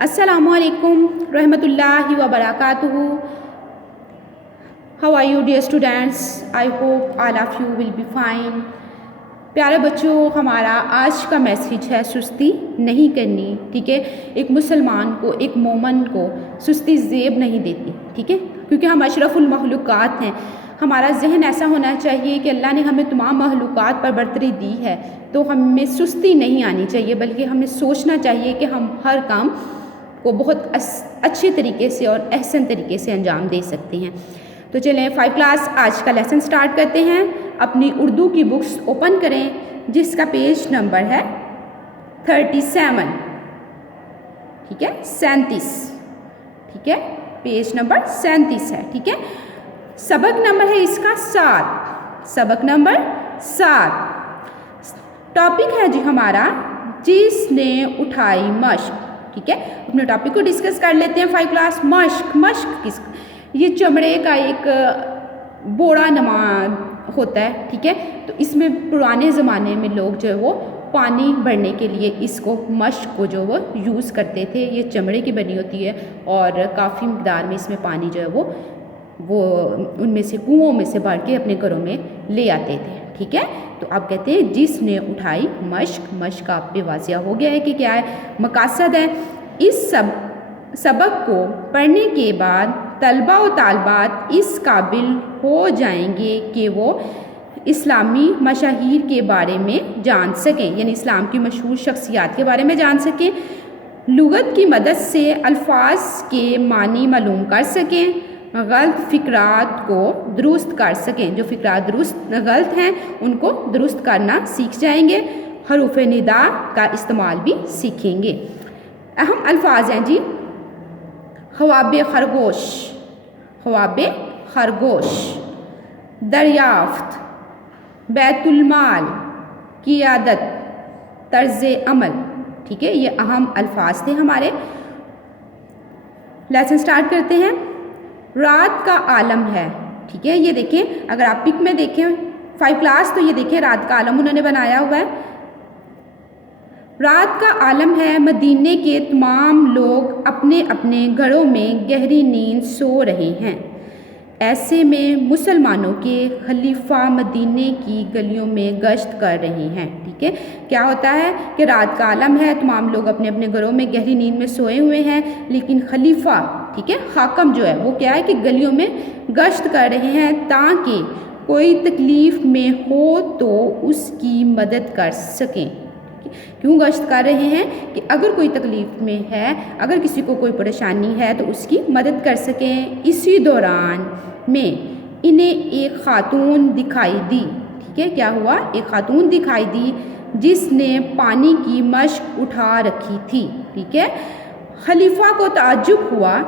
السلام علیکم رحمۃ اللہ وبرکاتہ. How are you dear students? I hope all of you will be fine. پیارے بچوں، ہمارا آج کا میسیج ہے سستی نہیں کرنی. ٹھیک ہے، ایک مسلمان کو، ایک مومن کو سستی زیب نہیں دیتی. ٹھیک ہے، کیونکہ ہم اشرف المخلوقات ہیں. ہمارا ذہن ایسا ہونا چاہیے کہ اللہ نے ہمیں تمام مخلوقات پر برتری دی ہے، تو ہمیں سستی نہیں آنی چاہیے، بلکہ ہمیں سوچنا چاہیے کہ ہم ہر کام کو بہت اچھے طریقے سے اور احسن طریقے سے انجام دے سکتے ہیں. تو چلیں 5 کلاس آج کا لیسن سٹارٹ کرتے ہیں. اپنی اردو کی بکس اوپن کریں جس کا پیج نمبر ہے 37. ٹھیک ہے، 37. ٹھیک ہے، پیج نمبر 37 ہے. ٹھیک ہے، سبق نمبر ہے اس کا 7. سبق نمبر 7. ٹاپک ہے جی ہمارا جس نے اٹھائی مشق. ٹھیک ہے، اپنے ٹاپک کو ڈسکس کر لیتے ہیں. 5 کلاس مشق. مشق کس، یہ چمڑے کا ایک بوڑا نما ہوتا ہے. ٹھیک ہے، تو اس میں پرانے زمانے میں لوگ جو ہے وہ پانی بھرنے کے لیے اس کو مشق کو جو وہ یوز کرتے تھے. یہ چمڑے کی بنی ہوتی ہے اور کافی مقدار میں اس میں پانی جو ہے وہ ان میں سے کنوؤں میں سے بھر کے اپنے گھروں میں لے آتے تھے. ٹھیک ہے، تو اب کہتے ہیں جس نے اٹھائی مشق. مشق آپ پہ واضح ہو گیا ہے کہ کیا ہے، مقاصد ہے. اس سبق کو پڑھنے کے بعد طلبہ و طالبات اس قابل ہو جائیں گے کہ وہ اسلامی مشاہیر کے بارے میں جان سکیں، یعنی اسلام کی مشہور شخصیات کے بارے میں جان سکیں. لغت کی مدد سے الفاظ کے معنی معلوم کر سکیں. غلط فکرات کو درست کر سکیں. جو فکرات غلط ہیں ان کو درست کرنا سیکھ جائیں گے. حروف ندا کا استعمال بھی سیکھیں گے. اہم الفاظ ہیں جی: خواب خرگوش، خواب خرگوش، دریافت، بیت المال، قیادت، طرز عمل. ٹھیک ہے، یہ اہم الفاظ تھے ہمارے. لیسن سٹارٹ کرتے ہیں. رات کا عالم ہے. ٹھیک ہے، یہ دیکھیں، اگر آپ پک میں دیکھیں 5 کلاس تو یہ دیکھیں رات کا عالم انہوں نے بنایا ہوا ہے. رات کا عالم ہے. مدینے کے تمام لوگ اپنے اپنے گھروں میں گہری نیند سو رہے ہیں. ایسے میں مسلمانوں کے خلیفہ مدینے کی گلیوں میں گشت کر رہے ہیں. ٹھیک ہے، کیا ہوتا ہے کہ رات کا عالم ہے، تمام لوگ اپنے اپنے گھروں میں گہری نیند میں سوئے ہوئے ہیں، لیکن خلیفہ، ٹھیک ہے، حاکم جو ہے وہ کیا ہے کہ گلیوں میں گشت کر رہے ہیں تاکہ کوئی تکلیف میں ہو تو اس کی مدد کر سکیں. کیوں گشت کر رہے ہیں؟ کہ اگر کوئی تکلیف میں ہے، اگر کسی کو کوئی پریشانی ہے تو اس کی مدد کر سکیں. اسی دوران میں انہیں ایک خاتون دکھائی دی. ٹھیک ہے، کیا ہوا؟ ایک خاتون دکھائی دی جس نے پانی کی مشق اٹھا رکھی تھی. ٹھیک ہے، خلیفہ کو تعجب ہوا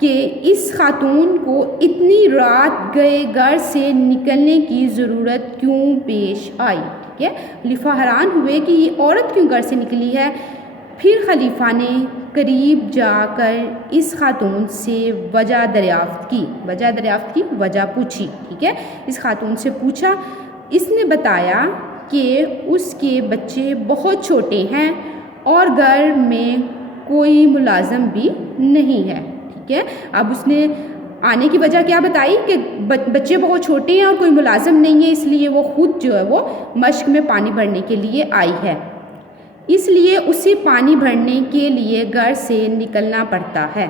کہ اس خاتون کو اتنی رات گئے گھر سے نکلنے کی ضرورت کیوں پیش آئی. ٹھیک ہے، خلیفہ حیران ہوئے کہ یہ عورت کیوں گھر سے نکلی ہے. پھر خلیفہ نے قریب جا کر اس خاتون سے وجہ دریافت کی. وجہ پوچھی. ٹھیک ہے، اس خاتون سے پوچھا. اس نے بتایا کہ اس کے بچے بہت چھوٹے ہیں اور گھر میں کوئی ملازم بھی نہیں ہے. ٹھیک ہے، اب اس نے آنے کی وجہ کیا بتائی کہ بچے بہت چھوٹے ہیں اور کوئی ملازم نہیں ہے، اس لیے وہ خود جو ہے وہ مشق میں پانی بھرنے کے لیے آئی ہے. اس لیے اسے پانی بھرنے کے لیے گھر سے نکلنا پڑتا ہے.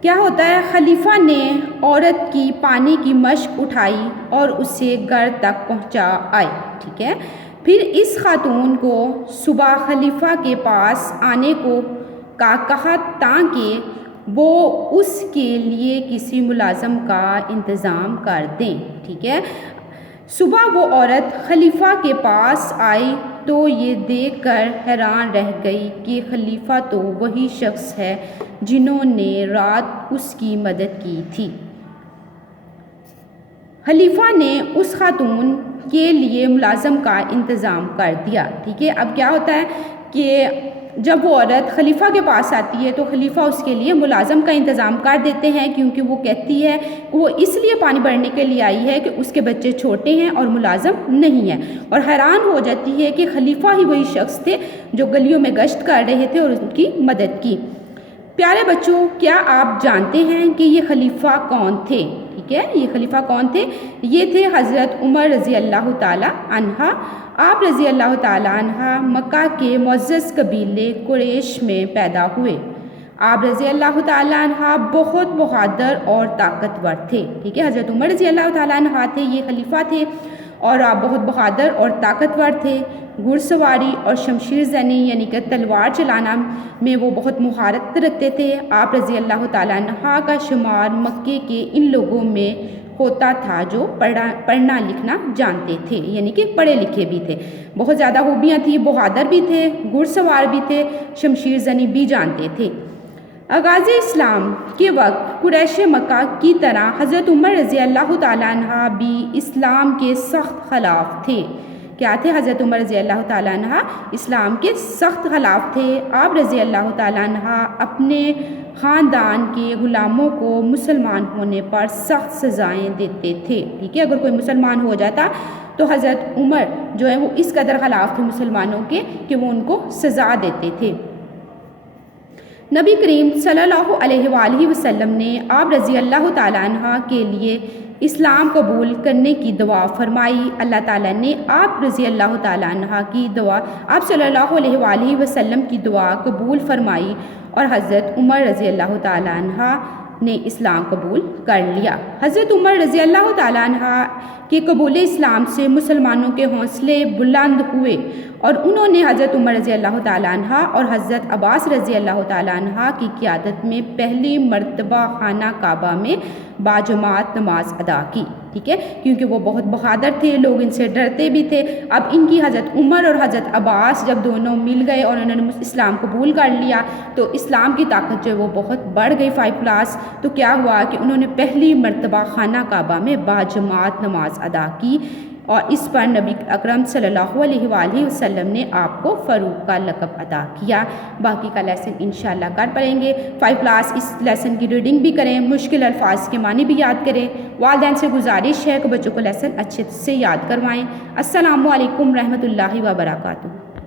کیا ہوتا ہے؟ خلیفہ نے عورت کی پانی کی مشق اٹھائی اور اسے گھر تک پہنچا آئی. ٹھیک ہے، پھر اس خاتون کو صبح خلیفہ کے پاس آنے کو کہا تاکہ وہ اس کے لیے کسی ملازم کا انتظام کر دیں. ٹھیک ہے، صبح وہ عورت خلیفہ کے پاس آئی تو یہ دیکھ کر حیران رہ گئی کہ خلیفہ تو وہی شخص ہے جنہوں نے رات اس کی مدد کی تھی. خلیفہ نے اس خاتون کے لیے ملازم کا انتظام کر دیا. ٹھیک ہے، اب کیا ہوتا ہے کہ جب وہ عورت خلیفہ کے پاس آتی ہے تو خلیفہ اس کے لیے ملازم کا انتظام کر دیتے ہیں، کیونکہ وہ کہتی ہے کہ وہ اس لیے پانی بھرنے کے لیے آئی ہے کہ اس کے بچے چھوٹے ہیں اور ملازم نہیں ہے، اور حیران ہو جاتی ہے کہ خلیفہ ہی وہی شخص تھے جو گلیوں میں گشت کر رہے تھے اور ان کی مدد کی۔ پیارے بچوں، کیا آپ جانتے ہیں کہ یہ خلیفہ کون تھے؟ ٹھیک ہے، یہ خلیفہ کون تھے؟ یہ تھے حضرت عمر رضی اللہ تعالی عنہ۔ آپ رضی اللہ تعالی عنہ مکہ کے معزز قبیلے قریش میں پیدا ہوئے۔ آپ رضی اللہ تعالی عنہ بہت بہادر اور طاقتور تھے۔ ٹھیک ہے، حضرت عمر رضی اللہ تعالی عنہ تھے، یہ خلیفہ تھے، اور آپ بہت بہادر اور طاقتور تھے۔ گھڑ سواری اور شمشیر زنی یعنی کہ تلوار چلانا میں وہ بہت مہارت رکھتے تھے۔ آپ رضی اللہ تعالیٰ عنہ کا شمار مکے کے ان لوگوں میں ہوتا تھا جو پڑھنا لکھنا جانتے تھے، یعنی کہ پڑھے لکھے بھی تھے۔ بہت زیادہ خوبیاں تھیں، بہادر بھی تھے، گھڑ سوار بھی تھے، شمشیر زنی بھی جانتے تھے۔ آغاز اسلام کے وقت قریش مکہ کی طرح حضرت عمر رضی اللہ تعالیٰ عنہ بھی اسلام کے سخت خلاف تھے۔ کیا تھے؟ حضرت عمر رضی اللہ تعالیٰ عنہ اسلام کے سخت خلاف تھے۔ آپ رضی اللہ تعالیٰ عنہ اپنے خاندان کے غلاموں کو مسلمان ہونے پر سخت سزائیں دیتے تھے۔ ٹھیک ہے، اگر کوئی مسلمان ہو جاتا تو حضرت عمر جو ہے وہ اس قدر خلاف تھے مسلمانوں کے کہ وہ ان کو سزا دیتے تھے۔ نبی کریم صلی اللہ علیہ وآلہ وسلم نے آپ رضی اللہ تعالیٰ عنہ کے لیے اسلام قبول کرنے کی دعا فرمائی۔ اللہ تعالیٰ نے آپ رضی اللہ تعالیٰ عنہ کی دعا، آپ صلی اللہ علیہ وآلہ وسلم کی دعا قبول فرمائی، اور حضرت عمر رضی اللہ تعالیٰ عنہ نے اسلام قبول کر لیا۔ حضرت عمر رضی اللہ تعالیٰ عنہ کے قبول اسلام سے مسلمانوں کے حوصلے بلند ہوئے، اور انہوں نے حضرت عمر رضی اللہ تعالیٰ عنہ اور حضرت عباس رضی اللہ تعالیٰ عنہ کی قیادت میں پہلی مرتبہ خانہ کعبہ میں باجماعت نماز ادا کی۔ ٹھیک ہے، کیونکہ وہ بہت بہادر تھے، لوگ ان سے ڈرتے بھی تھے۔ اب ان کی حضرت عمر اور حضرت عباس جب دونوں مل گئے اور انہوں نے اسلام قبول کر لیا تو اسلام کی طاقت جو ہے وہ بہت بڑھ گئی 5+۔ تو کیا ہوا کہ انہوں نے پہلی مرتبہ خانہ کعبہ میں باجماعت نماز ادا کی، اور اس پر نبی اکرم صلی اللہ علیہ وآلہ وسلم نے آپ کو فاروق کا لقب عطا کیا۔ باقی کا لیسن انشاءاللہ کر پڑھیں گے۔ 5+، اس لیسن کی ریڈنگ بھی کریں، مشکل الفاظ کے معنی بھی یاد کریں۔ والدین سے گزارش ہے کہ بچوں کو لیسن اچھے سے یاد کروائیں۔ السلام علیکم رحمۃ اللہ وبرکاتہ۔